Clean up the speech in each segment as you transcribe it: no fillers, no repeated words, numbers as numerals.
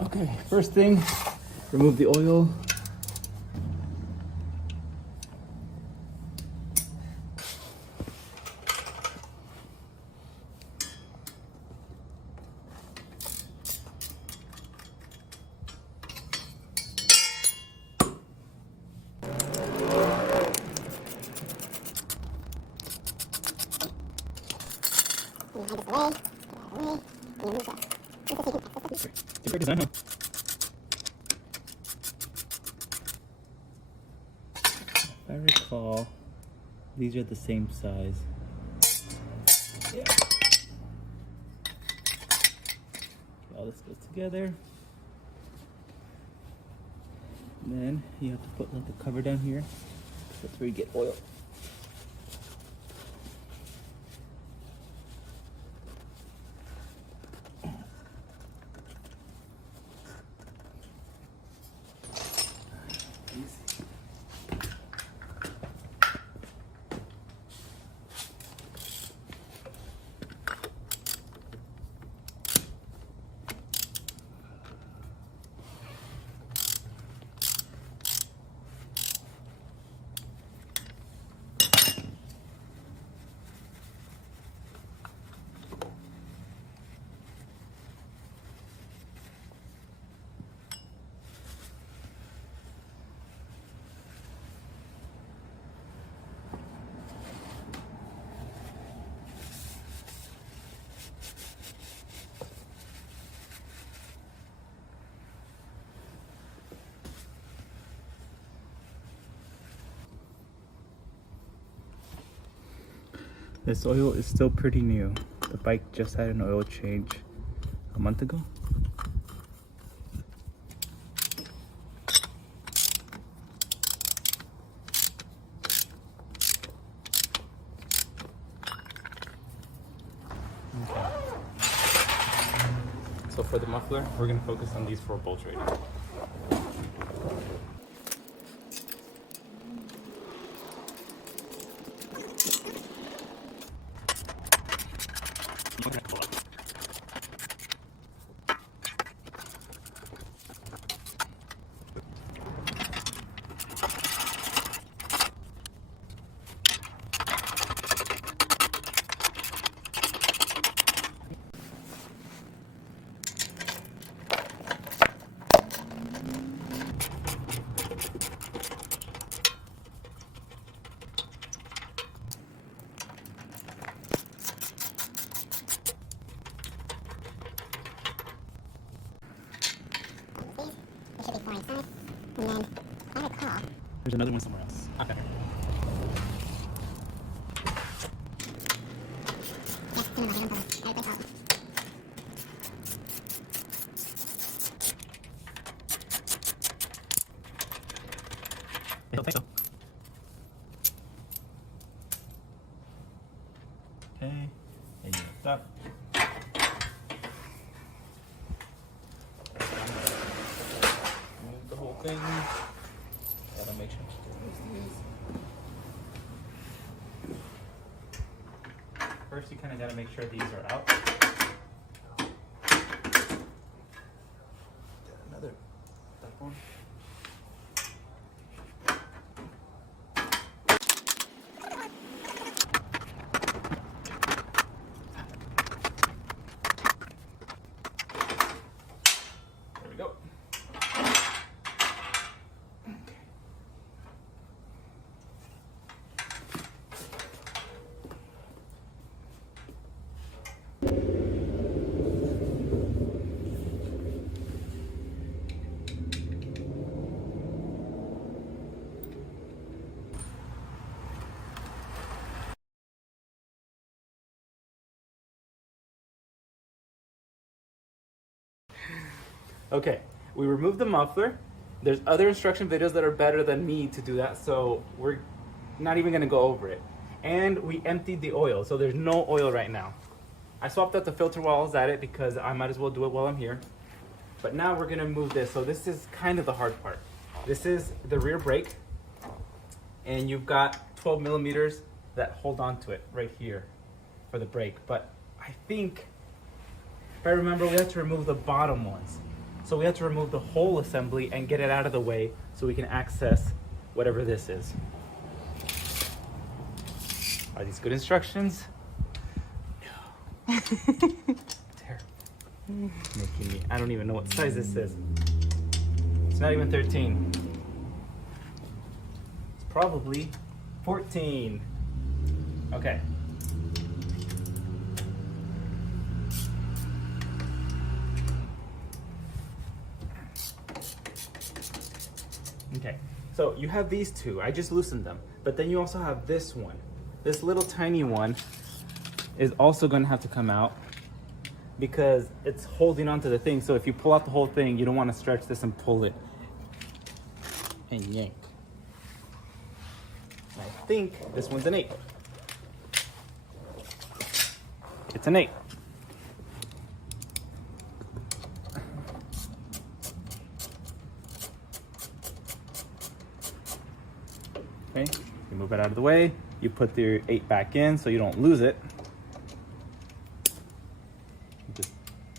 Okay, first thing, remove the oil. Great design, huh? If I recall, these are the same size. Yeah. All this goes together. And then you have to put like the cover down here. That's where you get oil. This oil is still pretty new. The bike just had an oil change a month ago. Okay. So for the muffler, we're going to focus on these 4 bolts right here. And then, I recall, there's another one somewhere else. Okay. I don't think so. Okay, and you lift up. Remove the whole thing. Gotta make sure to remove these. First, you kind of gotta make sure these are out. Another that one. There we go. Okay, we removed the muffler. There's other instruction videos that are better than me to do that, so we're not even gonna go over it. And we emptied the oil, so there's no oil right now. I swapped out the filter while I was at it because I might as well do it while I'm here. But now we're gonna move this. So this is kind of the hard part. This is the rear brake, and you've got 12 millimeters that hold on to it right here for the brake. But I think, if I remember, we have to remove the bottom ones. So we have to remove the whole assembly and get it out of the way so we can access whatever this is. Are these good instructions? No. Terrible. Making me, I don't even know what size this is. It's not even 13. It's probably 14. Okay. Okay, so you have these two. I just loosened them. But then you also have this one. This little tiny one is also going to have to come out because it's holding onto the thing. So if you pull out the whole thing, you don't want to stretch this and pull it and yank. And I think this one's an 8. It's an 8. Okay, you move it out of the way. You put your 8 back in so you don't lose it. You just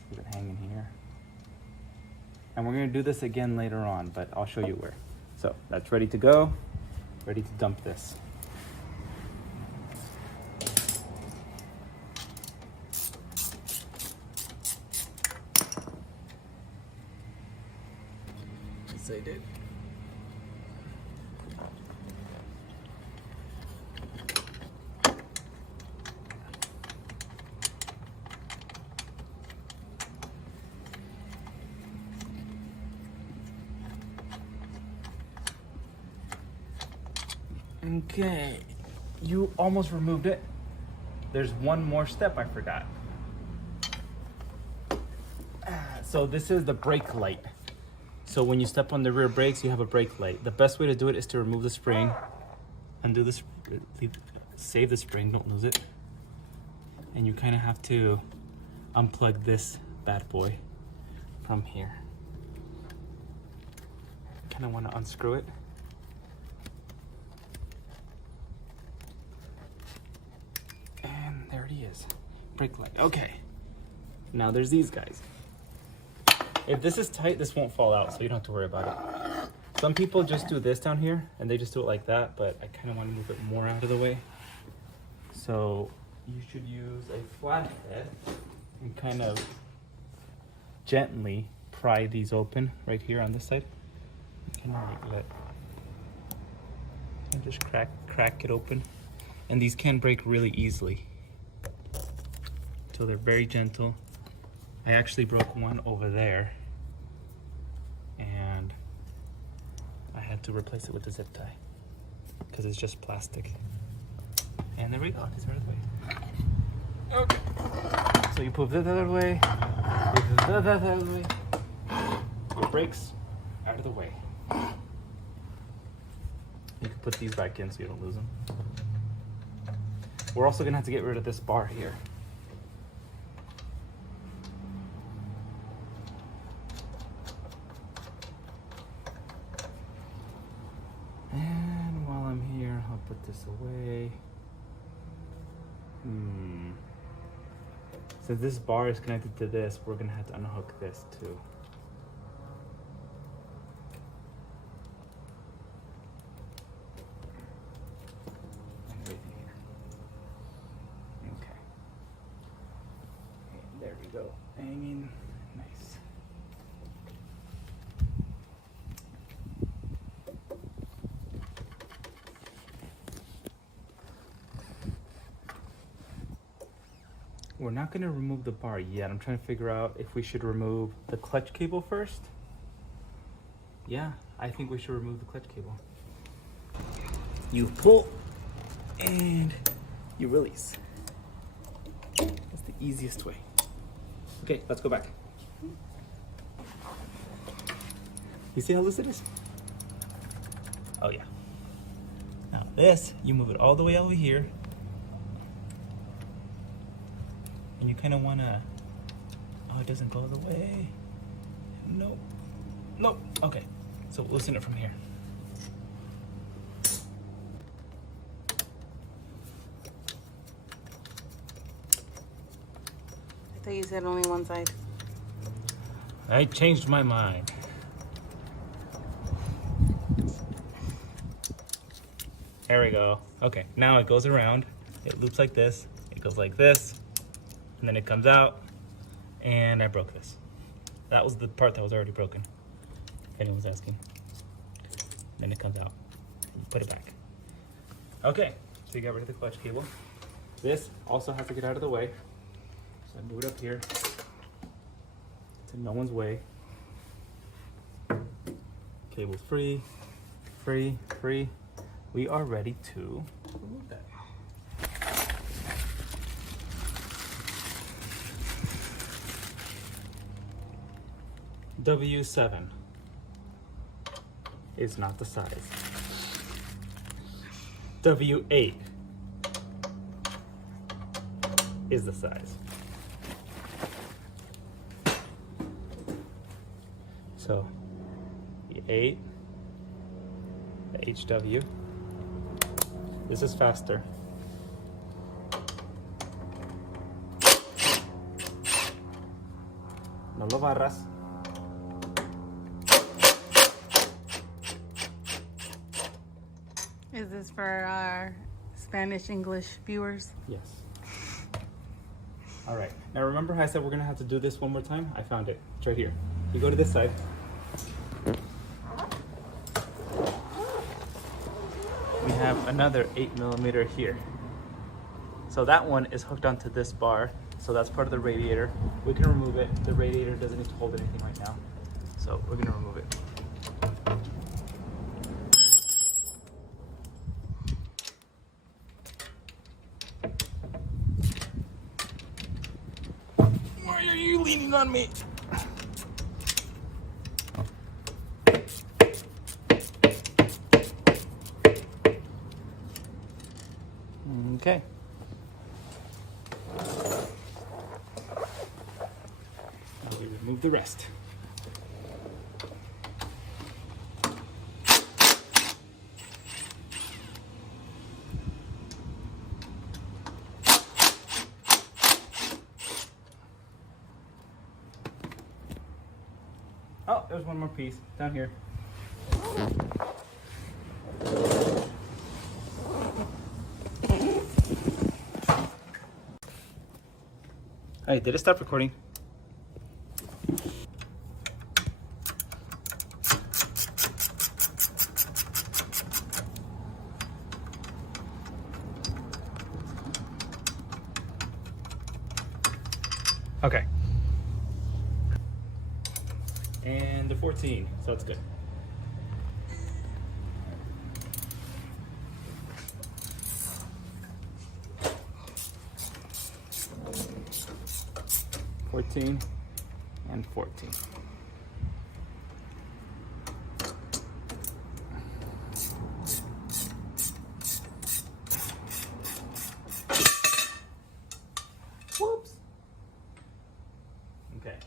leave it hanging here. And we're gonna do this again later on, but I'll show you where. So that's ready to go, ready to dump this. Yes, I did. Okay, you almost removed it. There's one more step I forgot. So this is the brake light. So when you step on the rear brakes, you have a brake light. The best way to do it is to remove the spring, undo this, save the spring, don't lose it. And you kind of have to unplug this bad boy from here. Kind of want to unscrew it. There he is, brake light. Okay, now there's these guys. If this is tight, this won't fall out, so you don't have to worry about it. Some people just do this down here, and they just do it like that, but I kind of want to move it more out of the way. So you should use a flathead and kind of gently pry these open right here on this side. Kind of like let, and just crack it open. And these can break really easily. So they're very gentle. I actually broke one over there and I had to replace it with a zip tie because it's just plastic. And there we go, it's out of the way. Okay. So you put this other way, the other way. Your brakes out of the way. You can put these back in so you don't lose them. We're also gonna have to get rid of this bar here. And while I'm here, I'll put this away. Since this bar is connected to this, we're gonna have to unhook this too. There we go, hanging, nice. We're not gonna remove the bar yet. I'm trying to figure out if we should remove the clutch cable first. Yeah, I think we should remove the clutch cable. You pull and you release. That's the easiest way. Okay, let's go back. You see how loose it is? Oh yeah. Now this, you move it all the way over here. And you kind of want to, oh, it doesn't go the way. Nope. Nope. Okay, so loosen it from here. I thought you said only one side. I changed my mind. There we go. Okay, now it goes around. It loops like this. It goes like this. And then it comes out. And I broke this. That was the part that was already broken, if anyone's asking. Then it comes out. Put it back. Okay, so you got rid of the clutch cable. This also has to get out of the way. So I move it up here. It's in no one's way. Cable's free, free, free. We are ready to remove that. W7 is not the size. W8 is the size. So the 8, the HW, this is faster. No lo barras. Is this for our Spanish English viewers? Yes. All right. Now remember how I said we're gonna have to do this one more time? I found it. It's right here. You go to this side. We have another 8mm here. So that one is hooked onto this bar. So that's part of the radiator. We can remove it. The radiator doesn't need to hold anything right now. So we're gonna remove it. Why are you leaning on me? Okay. Now we remove the rest. Oh, there's one more piece down here. Hey, did it stop recording? Okay. And the 14, so it's good. And 14. Whoops. Okay.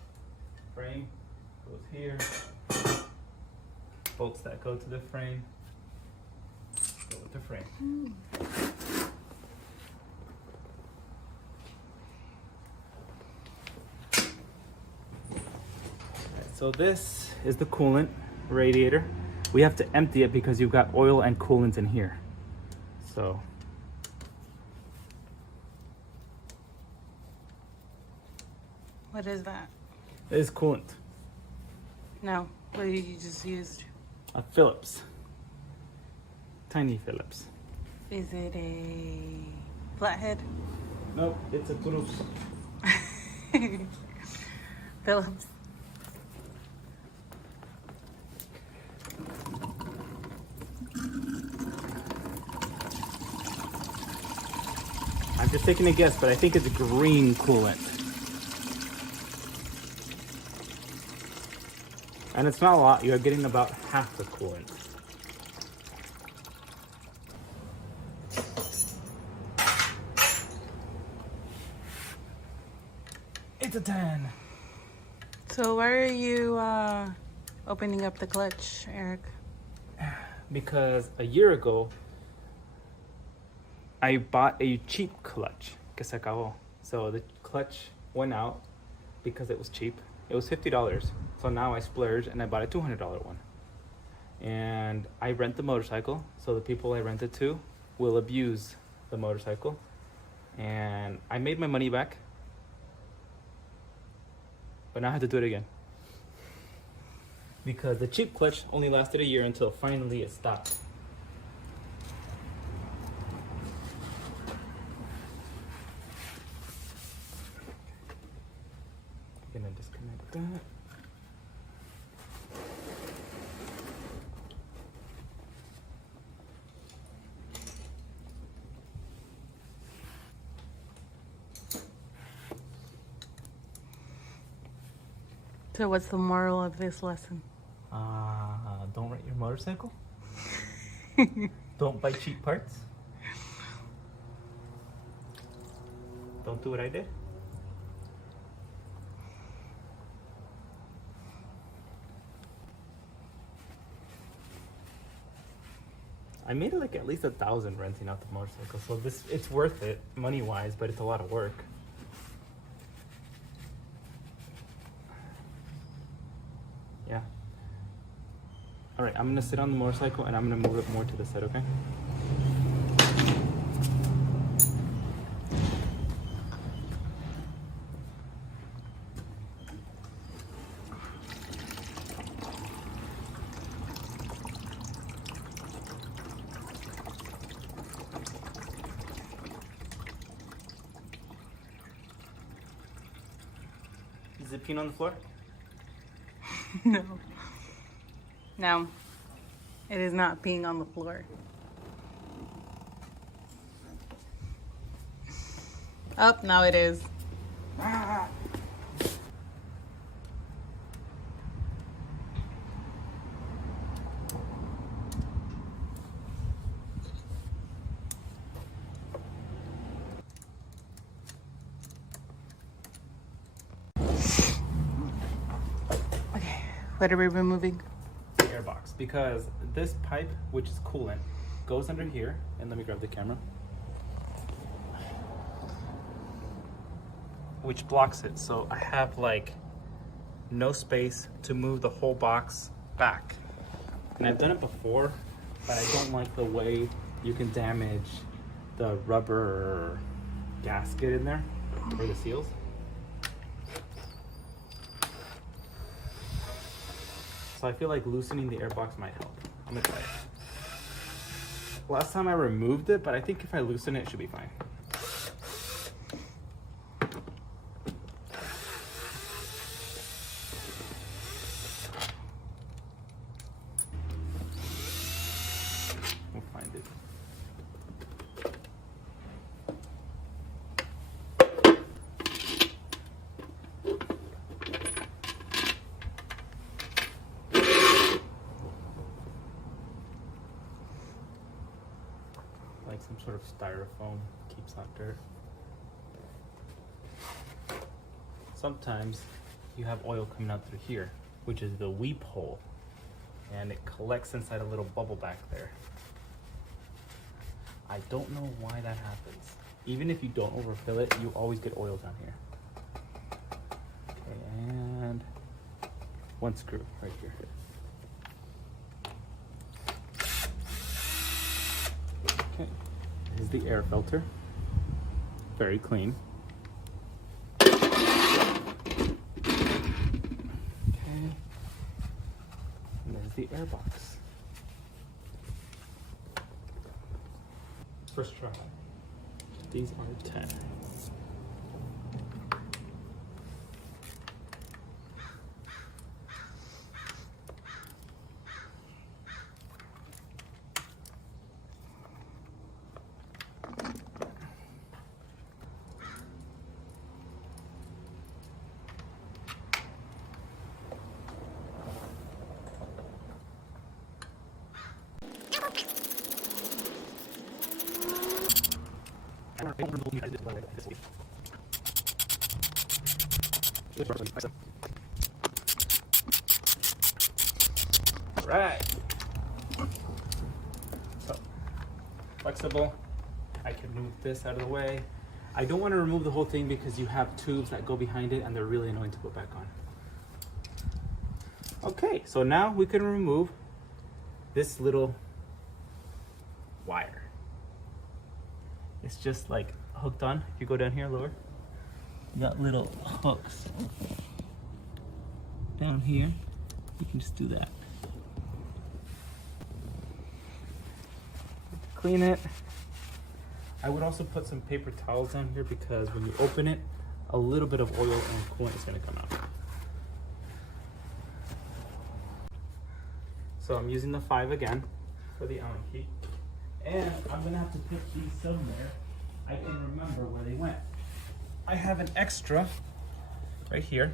Frame goes here. Bolts that go to the frame go with the frame. So this is the coolant radiator. We have to empty it because you've got oil and coolant in here. So What is that? it is coolant. No, what you just used? A Phillips. Tiny Phillips. Is it a flathead? Nope, it's a Turus. Phillips. I'm just taking a guess, but I think it's green coolant. And it's not a lot, you're getting about half the coolant. It's a 10. So why are you opening up the clutch, Eric? Because a year ago, I bought a cheap clutch, que se acabó. So the clutch went out because it was cheap. It was $50. So now I splurged and I bought a $200 one. And I rent the motorcycle, so the people I rent it to will abuse the motorcycle. And I made my money back, but now I have to do it again. Because the cheap clutch only lasted a year until finally it stopped. I'm gonna disconnect that. So what's the moral of this lesson? Don't rent your motorcycle. Don't buy cheap parts. Don't do what I did. I made it like at least 1,000 renting out the motorcycle, so it's worth it money wise, but it's a lot of work. Yeah. All right, I'm gonna sit on the motorcycle and I'm gonna move it more to the side, okay? Is it peeing on the floor? No. No. It is not peeing on the floor. Oh, now it is. Okay, what are we removing? Airbox, because this pipe, which is coolant, goes under here, and let me grab the camera, which blocks it, so I have like no space to move the whole box back. And I've done it before, but I don't like the way you can damage the rubber gasket in there, or the seals. So I feel like loosening the airbox might help. I'm gonna try it. Last time I removed it, but I think if I loosen it, it should be fine. We'll find it. Like some sort of styrofoam keeps out dirt. Sometimes you have oil coming out through here, which is the weep hole, and it collects inside a little bubble back there. I don't know why that happens. Even if you don't overfill it, you always get oil down here. Okay, and one screw right here. Okay, this is the air filter. Very clean. Okay. And there's the air box. First try. These are 10. Right. So flexible. I can move this out of the way. I don't want to remove the whole thing because you have tubes that go behind it and they're really annoying to put back on. Okay, so now we can remove this little wire. It's just like hooked on. If you go down here lower, you got little hooks down here. You can just do that. Clean it. I would also put some paper towels down here because when you open it, a little bit of oil and coolant is going to come out. So I'm using the 5 again for the Allen key. And I'm going to have to put these somewhere I can remember where they went. I have an extra right here.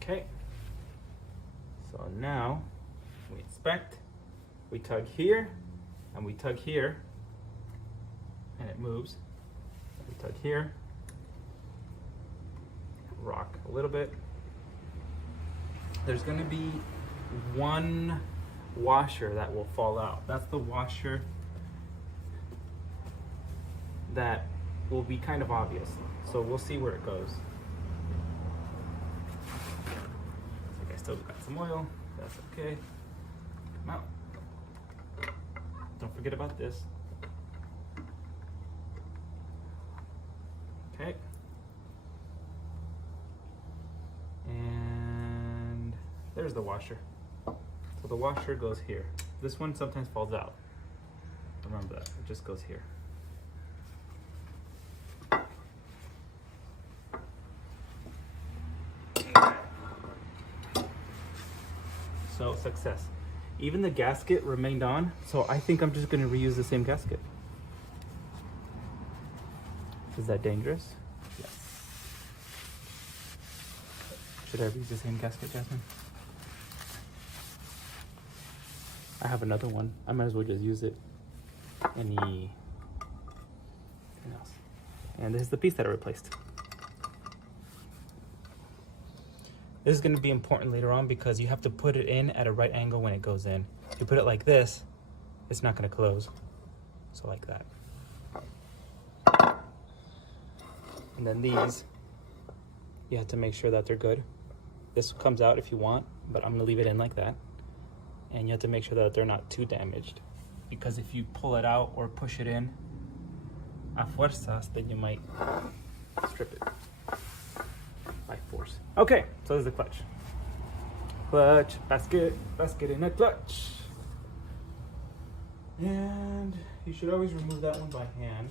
Okay, so now we inspect, we tug here, and we tug here, and it moves. We tug here, rock a little bit. There's going to be one washer that will fall out. That's the washer that will be kind of obvious. So we'll see where it goes. I still got some oil, that's okay. Come out. Don't forget about this. Okay. And there's the washer. So the washer goes here. This one sometimes falls out. Remember that, it just goes here. So success. Even the gasket remained on, so I think I'm just going to reuse the same gasket. Is that dangerous? Yes. Should I reuse the same gasket, Jasmine? I have another one. I might as well just use it. Anything else? And this is the piece that I replaced. This is going to be important later on because you have to put it in at a right angle when it goes in. If you put it like this, it's not going to close. So like that. And then these, you have to make sure that they're good. This comes out if you want, but I'm going to leave it in like that. And you have to make sure that they're not too damaged. Because if you pull it out or push it in a fuerzas, then you might strip it. By force. Okay, so this is the clutch. Clutch, basket in a clutch. And you should always remove that one by hand.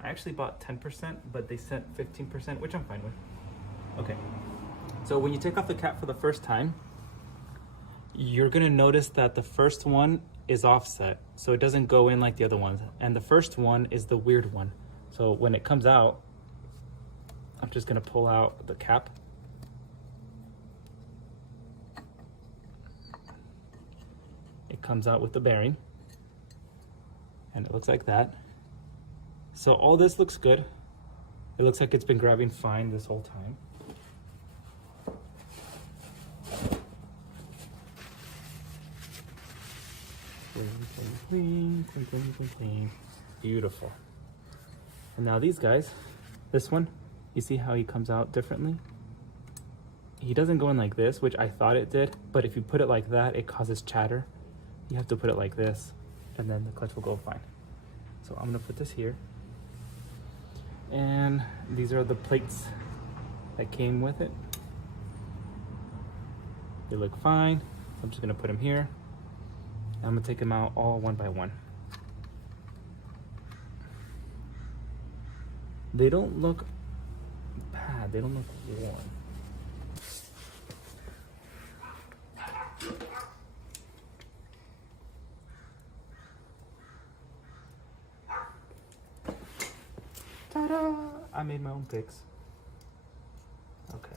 I actually bought 10%, but they sent 15%, which I'm fine with. Okay, so when you take off the cap for the first time, you're gonna notice that the first one is offset, so it doesn't go in like the other ones. And the first one is the weird one. So when it comes out, I'm just gonna pull out the cap. comes out with the bearing. And it looks like that. So all this looks good. It looks like it's been grabbing fine this whole time. Clean, clean, clean, clean, clean. Beautiful. And now these guys, this one, you see how he comes out differently? He doesn't go in like this, which I thought it did, but if you put it like that, it causes chatter. You have to put it like this, and then the clutch will go fine. So I'm gonna put this here. And these are the plates that came with it. They look fine. So I'm just gonna put them here. I'm gonna take them out all one by one. They don't look bad, they don't look worn. Ta-da! I made my own picks. Okay.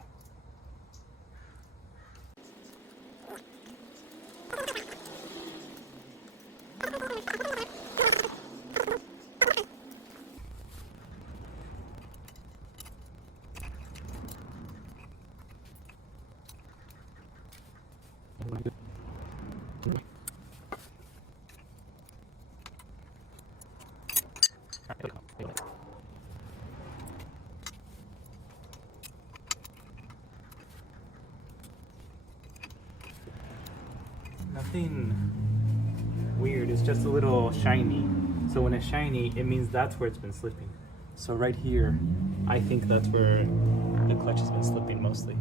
Nothing weird, it's just a little shiny. So when it's shiny, it means that's where it's been slipping. So right here, I think that's where the clutch has been slipping mostly.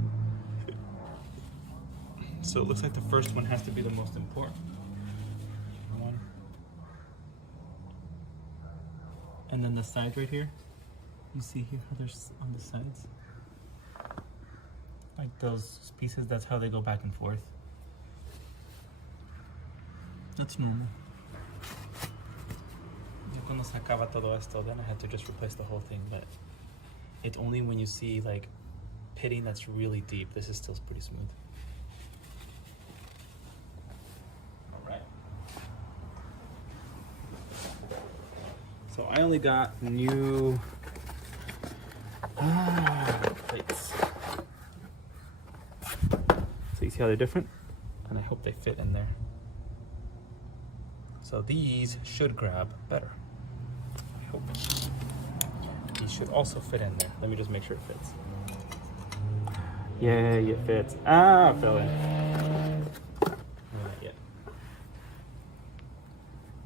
So it looks like the first one has to be the most important one. And then the sides right here, you see here how there's on the sides? Like those pieces, that's how they go back and forth. That's normal. Cuando sacaba todo esto, then I had to just replace the whole thing, but it's only when you see like pitting that's really deep. This is still pretty smooth. Alright. So I only got new plates. So you see how they're different? And I hope they fit in there. So these should grab better. I hope. These should also fit in there. Let me just make sure it fits. Yay, it fits. Ah, it fell in. Not yet.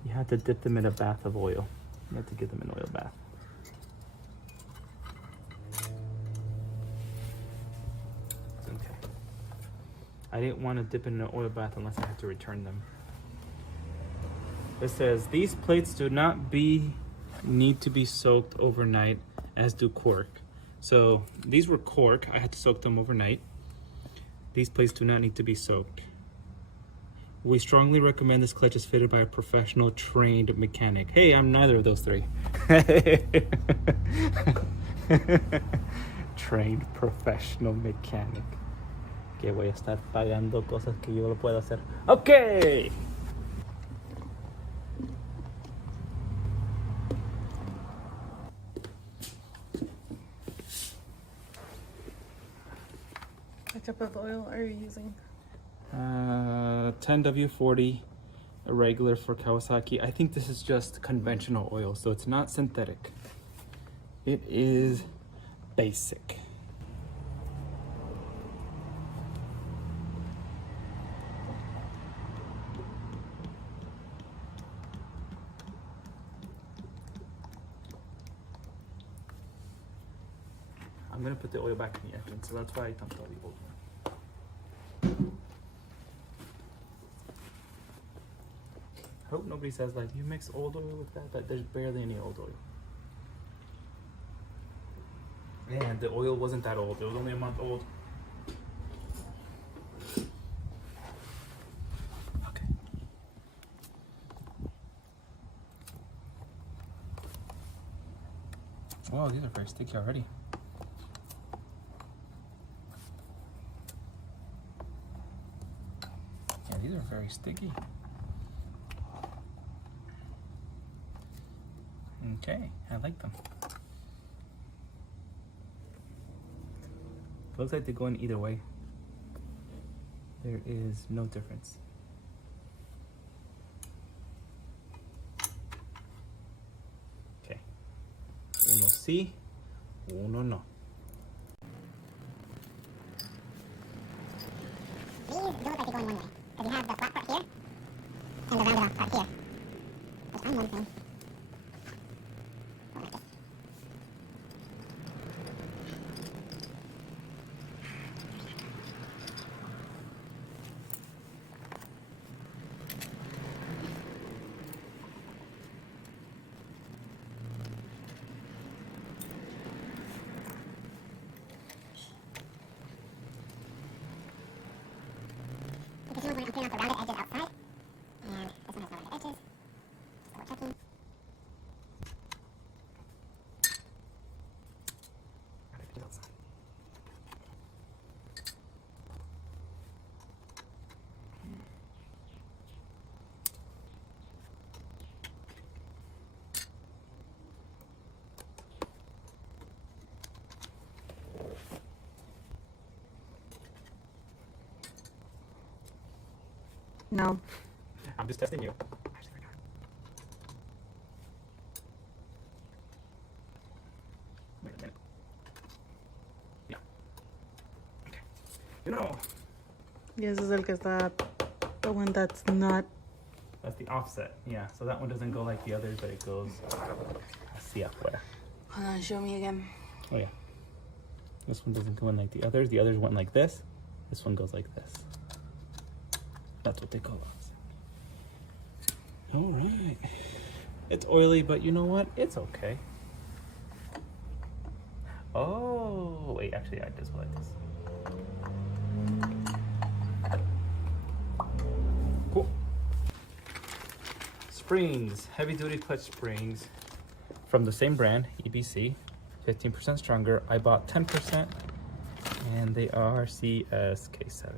You have to dip them in a bath of oil. You have to give them an oil bath. Okay. I didn't want to dip in an oil bath unless I had to return them. It says these plates do not need to be soaked overnight, as do cork. So these were cork. I had to soak them overnight. These plates do not need to be soaked. We strongly recommend this clutch is fitted by a professional trained mechanic. Hey, I'm neither of those three. Trained professional mechanic. Que voy a estar pagando cosas que yo lo puedo hacer. Okay. What type of oil are you using? 10W40, a regular for Kawasaki. I think this is just conventional oil, so it's not synthetic. It is basic. I'm gonna put the oil back in the engine, so that's why I dumped all the old one. I hope nobody says like, you mix old oil with that, but there's barely any old oil. And the oil wasn't that old, it was only a month old. Okay. Whoa, these are very sticky already. Yeah, these are very sticky. Okay, I like them. Looks like they go in either way. There is no difference. Okay. Uno sí, uno no. These don't look like they go in one way. Because you have the flat part here and the rounded off part here. Which I'm wondering. Go like this. Because you know when I'm clearing out the rounded edges outside, and this one has rounded edges, just double checking. No. I'm just testing you. Wait a minute. Yeah. Okay. You know, Y ese es el que está, the one that's not. that's the offset. Yeah, so that one doesn't go like the others, but it goes hacia afuera. Hold on, show me again. Oh yeah. This one doesn't go in like the others. The others went like this. This one goes like this. That's what they call us. All right. It's oily, but you know what? It's okay. Oh, wait, actually, I just like this. Cool. Springs, heavy duty clutch springs from the same brand, EBC, 15% stronger. I bought 10%, and they are CSK7.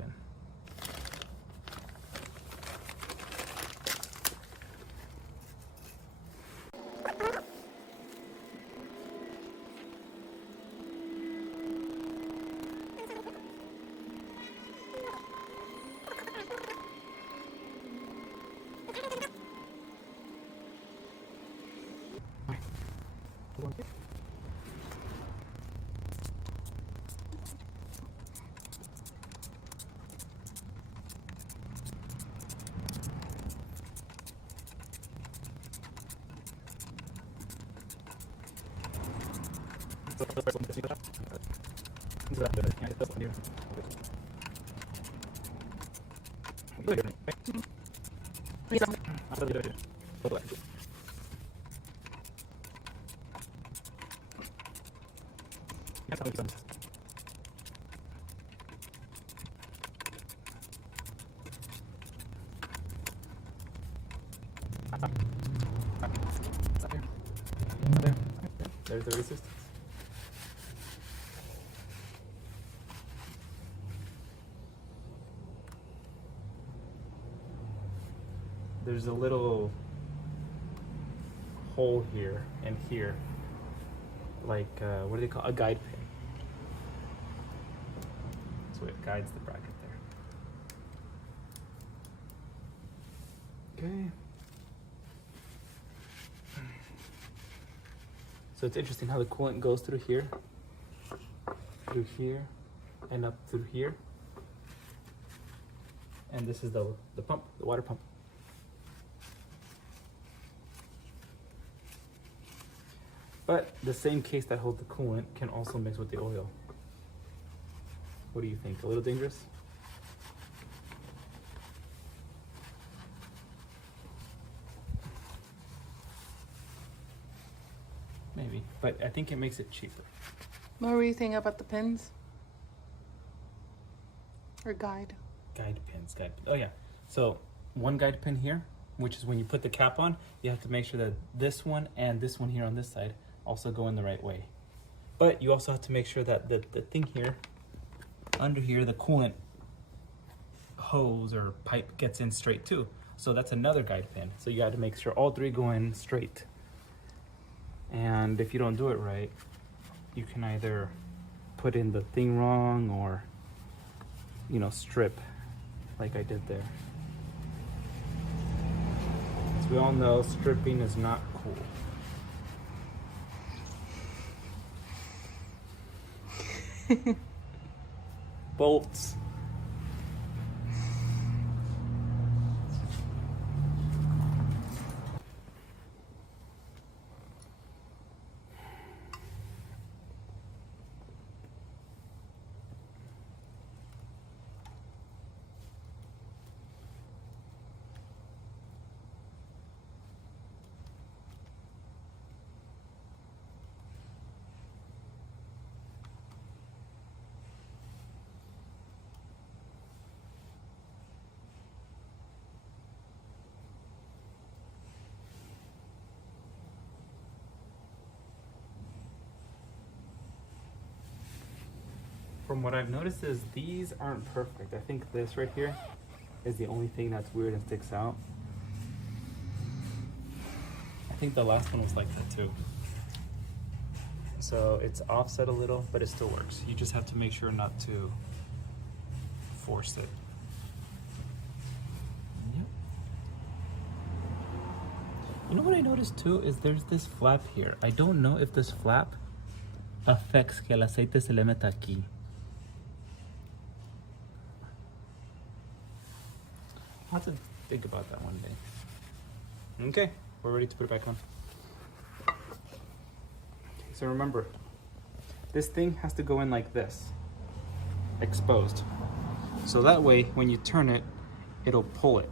There's the resistance. There's a little hole here and here, like what do they call a guide pin? So it guides the bracket there. Okay. So it's interesting how the coolant goes through here, and up through here. And this is the pump, the water pump. But the same case that holds the coolant can also mix with the oil. What do you think? A little dangerous? Maybe, but I think it makes it cheaper. What were you saying about the pins? Or guide? Guide pins, oh yeah. So one guide pin here, which is when you put the cap on, you have to make sure that this one and this one here on this side also go in the right way. But you also have to make sure that the thing here, under here, the coolant hose or pipe gets in straight too. So that's another guide pin. So you got to make sure all three go in straight. And if you don't do it right, you can either put in the thing wrong or, you know, strip like I did there. As we all know, stripping is not cool. Bolts. From what I've noticed is these aren't perfect. I think this right here is the only thing that's weird and sticks out. I think the last one was like that too. So it's offset a little, but it still works. You just have to make sure not to force it. Yep. You know what I noticed too is there's this flap here. I don't know if this flap affects que el aceite se le meta aquí. I'll have to think about that one day. Okay, we're ready to put it back on. So remember, this thing has to go in like this, exposed. So that way, when you turn it, it'll pull it.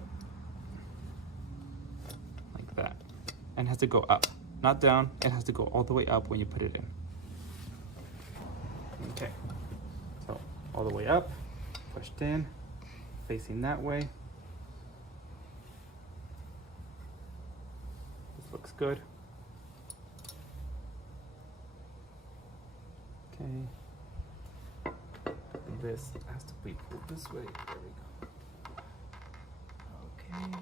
Like that. And it has to go up, not down. It has to go all the way up when you put it in. Okay, so all the way up, pushed in, facing that way. Looks good. Okay. This has to be pulled this way. There we go. Okay.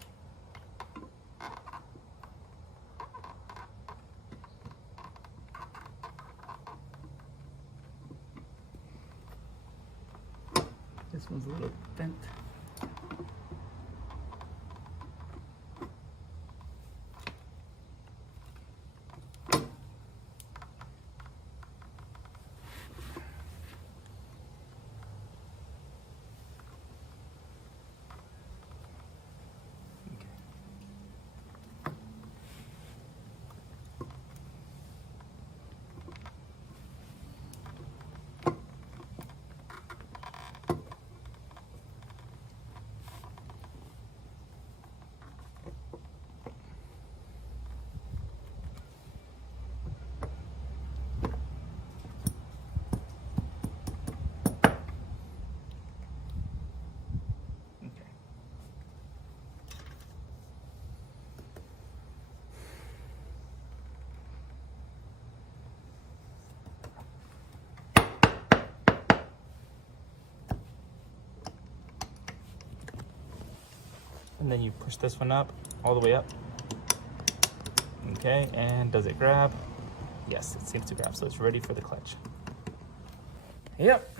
This one's a little bent. And then you push this one up, all the way up. Okay, and does it grab? Yes, it seems to grab, so it's ready for the clutch. Yep.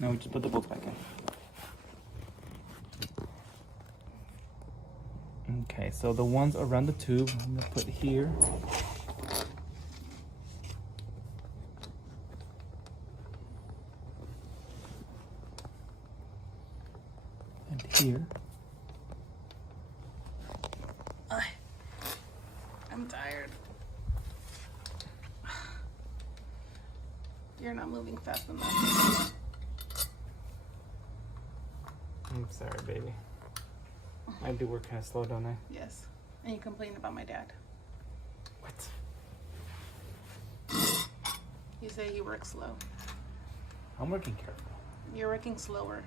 Now we just put the bolts back in. Okay, so the ones around the tube, I'm gonna put here. And here. I'm tired. You're not moving fast enough. I'm sorry, baby. I do work kind of slow, don't I? Yes. And you complain about my dad. What? You say he works slow. I'm working careful. You're working slower.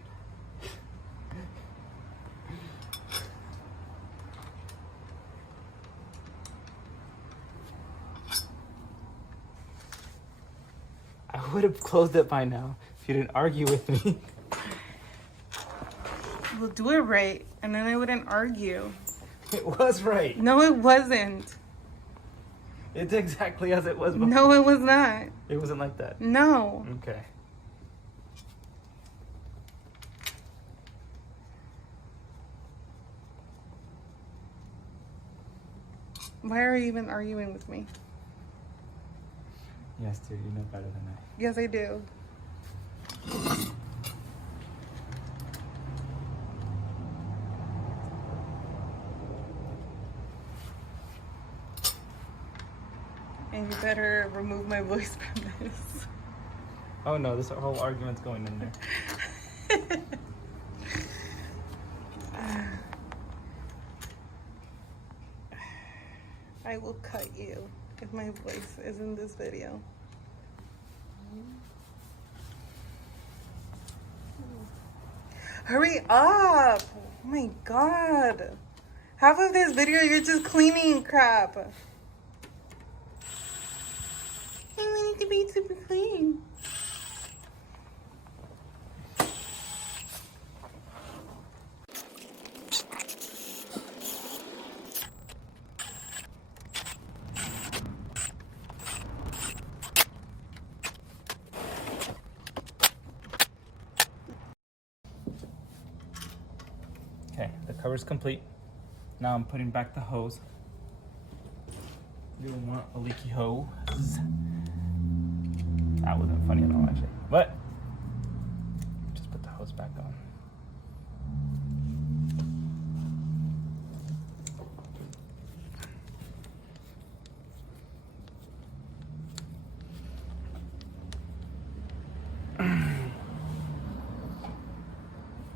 I would have closed it by now if you didn't argue with me. We'll do it right, and then I wouldn't argue. It was right. No, it wasn't. It's exactly as it was before. No, it was not. It wasn't like that. No. Okay. Why are you even arguing with me? Yes, dude, you know better than I. Yes, I do. And you better remove my voice from this. Oh no, this whole argument's going in there. I will cut you if my voice is in this video. Hurry up! Oh my god. Half of this video you're just cleaning crap. I want it to be super clean. Okay, the cover's complete. Now I'm putting back the hose. You don't want a leaky hose. That wasn't funny at all, actually. But just put the hose back on.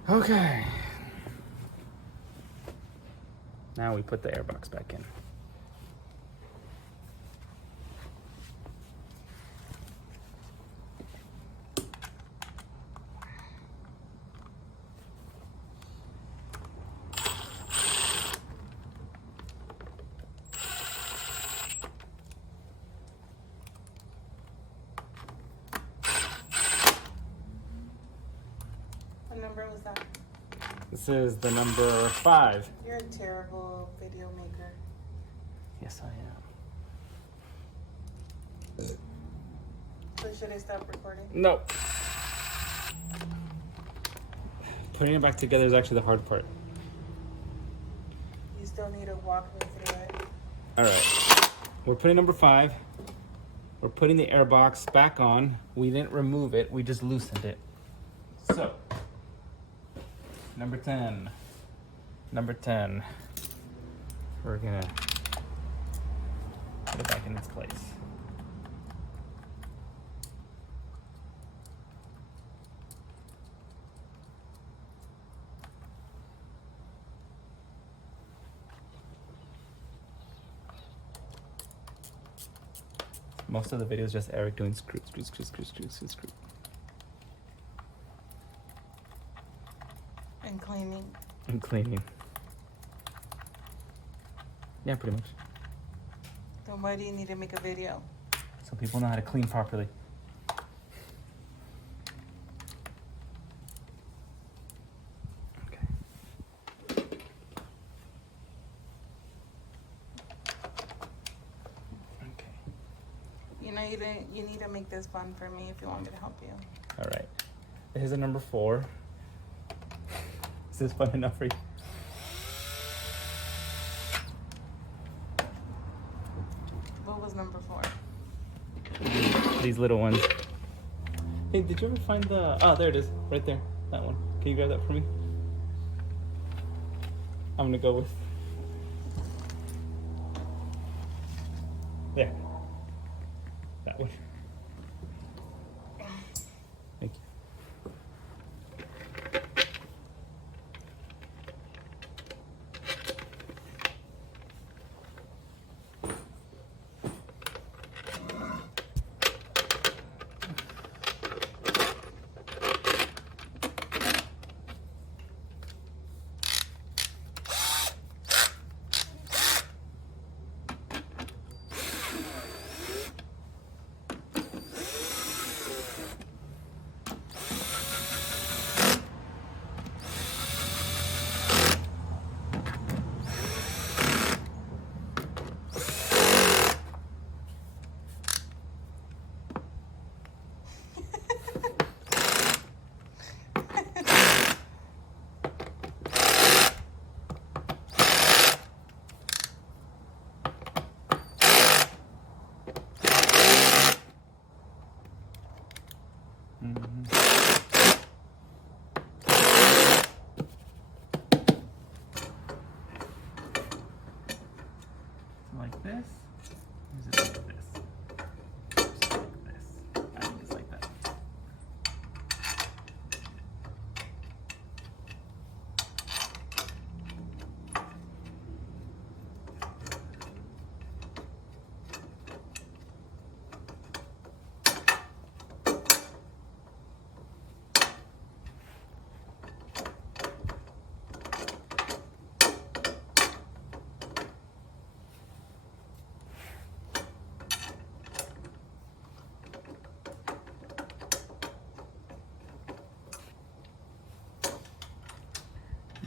Okay. Now we put the air box back in. What number was that? This is the number 5. You're a terrible video maker. Yes, I am. So should I stop recording? No. Putting it back together is actually the hard part. You still need to walk me through it. All right. We're putting number 5. We're putting the air box back on. We didn't remove it. We just loosened it. So, number 10. Number 10. We're gonna put it back in its place. Most of the video is just Eric doing screw. And cleaning. And cleaning. Yeah, pretty much. Then why do you need to make a video? So people know how to clean properly. Okay. Okay. You know, you need to make this fun for me if you want me to help you. All right. This is a number 4. Is this fun enough for you? What was number 4? These little ones. Hey, did you ever find the... Oh, there it is. Right there. That one. Can you grab that for me? I'm gonna go with... Yeah. That one. Thank you.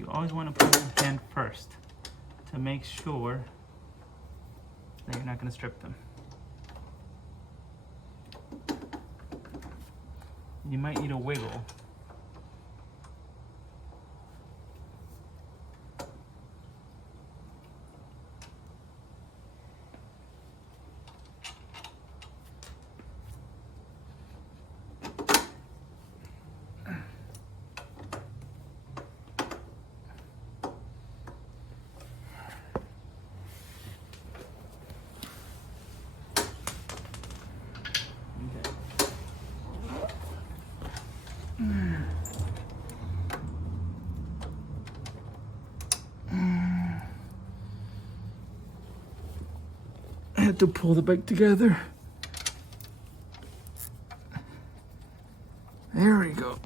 You always want to put them in first to make sure that you're not going to strip them. You might need a wiggle. I had to pull the bike together. There we go.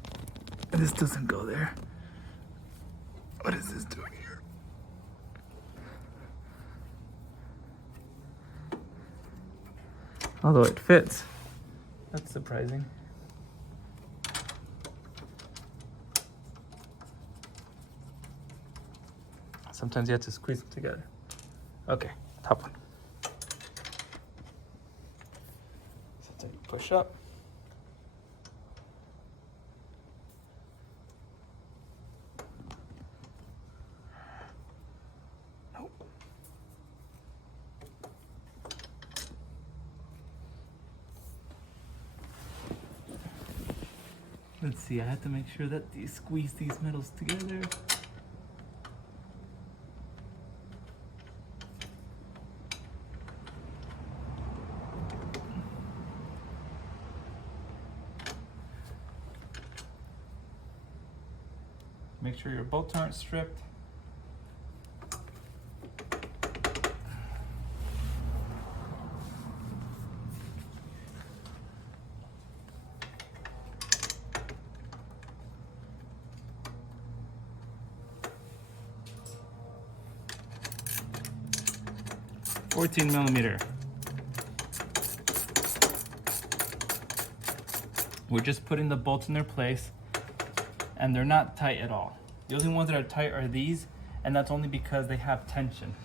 This doesn't go there. What is this doing here? Although it fits. That's surprising. Sometimes you have to squeeze them together. Okay, top one. So you push up. Nope. Let's see, I have to make sure that you squeeze these metals together. Make sure your bolts aren't stripped. $14mm. We're just putting the bolts in their place, and they're not tight at all. The only ones that are tight are these, and that's only because they have tension.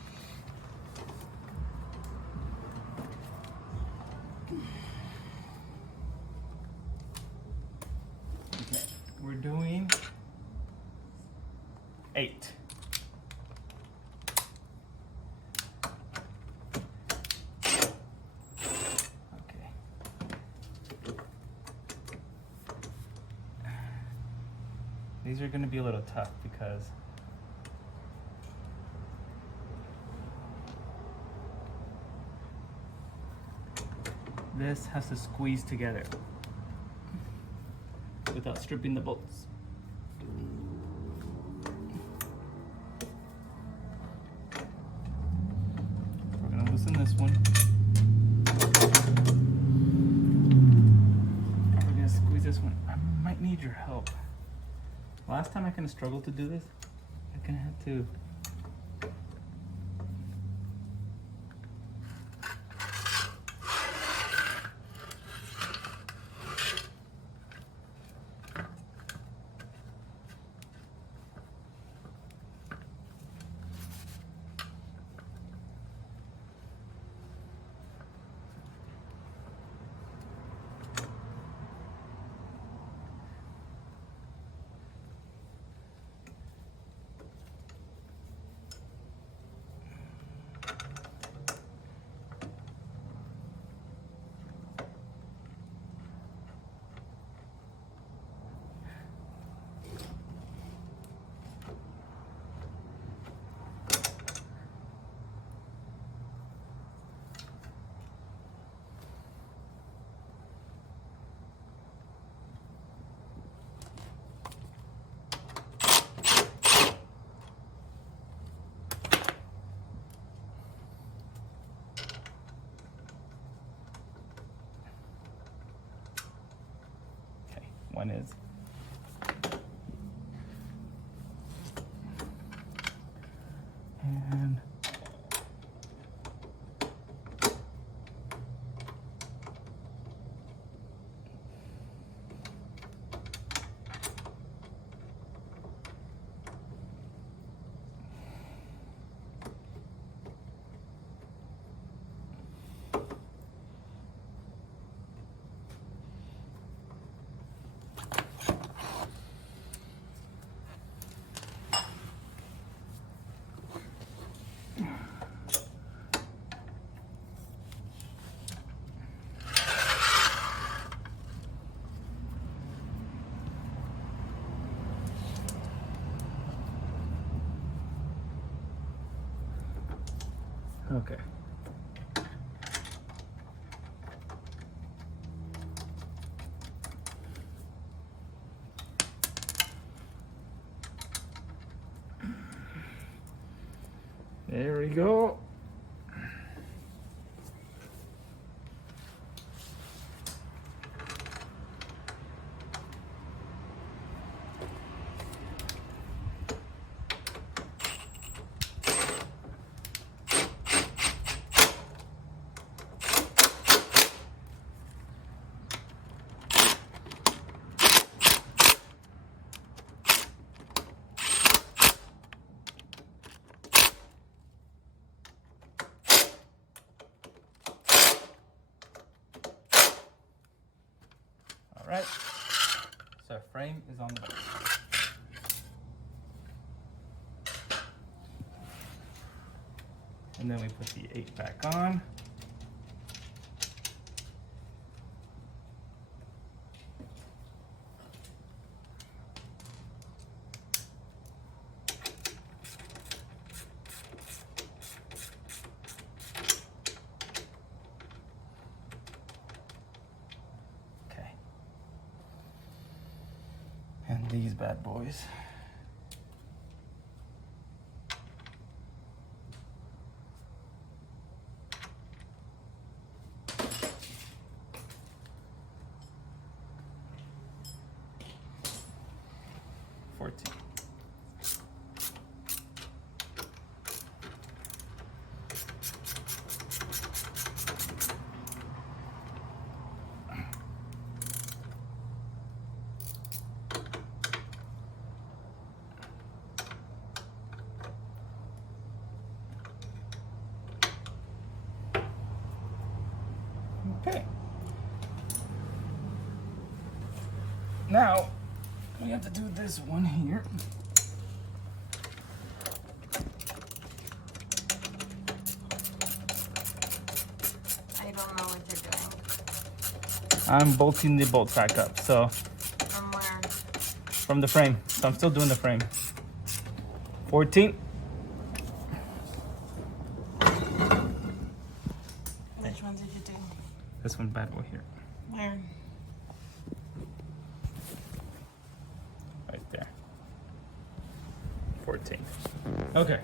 Okay, we're doing 8. These are going to be a little tough because this has to squeeze together without stripping the bolts. We're going to loosen this one. We're going to squeeze this one. I might need your help. Last time I kind of struggled to do this. I kind of had to. One is. And Okay. There we go. All right, so our frame is on the back. And then we put the 8 back on. Okay. And these bad boys. Okay. Now we have to do this one here. I don't know what you're doing. I'm bolting the bolt back up. So From where? from the frame. So I'm still doing the frame. 14. Which one did you do? This one bad boy here. Where? Right there. 14. Okay.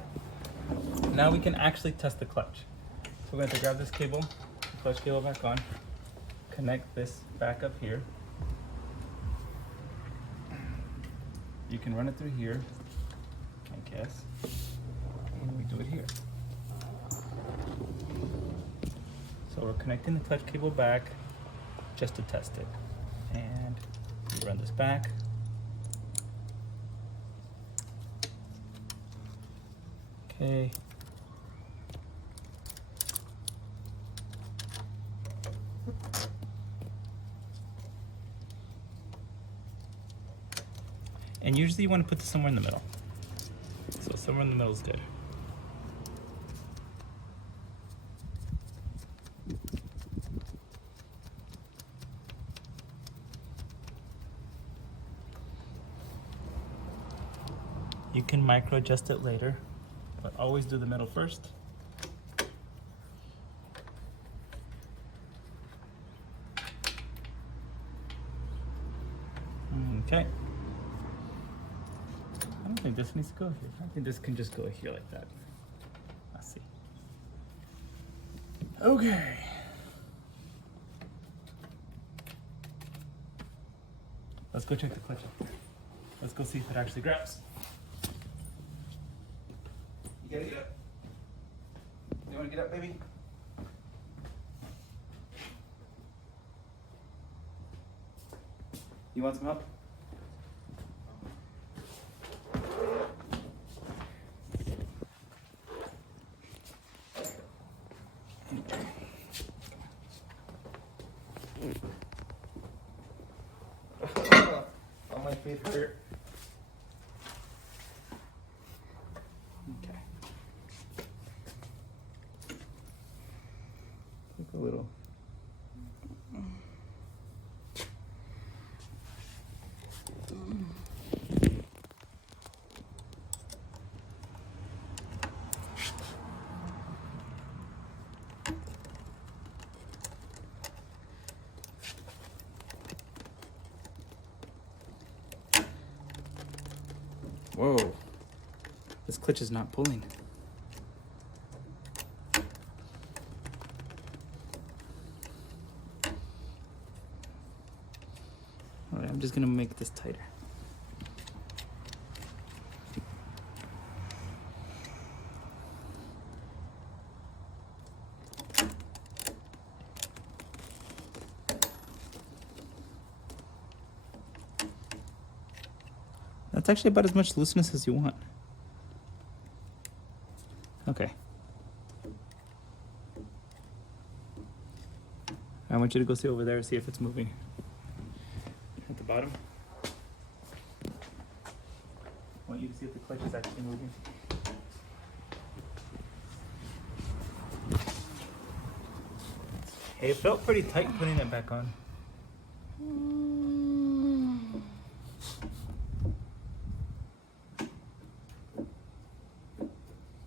Now we can actually test the clutch. So we're going to grab this cable, the clutch cable back on, connect this back up here. You can run it through here, I guess. And we do it here. So we're connecting the clutch cable back just to test it. And we run this back. Okay. And usually you want to put this somewhere in the middle. So somewhere in the middle is good. You can micro adjust it later, but always do the middle first. Okay. I don't think this needs to go here. I think this can just go here like that. Let's see. Okay. Let's go check the clutch up. Let's go see if it actually grabs. You gotta get up. You wanna get up, baby? You want some help? Oh, my feet hurt. Okay. Look a little. This clutch is not pulling. All right, I'm just gonna make this tighter. That's actually about as much looseness as you want. Okay. I want you to go see over there, see if it's moving. At the bottom. I want you to see if the clutch is actually moving. Hey, it felt pretty tight putting it back on.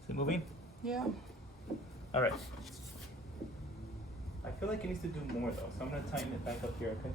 Is it moving? Yeah. All right. I feel like it needs to do more though, so I'm gonna tighten it back up here, okay?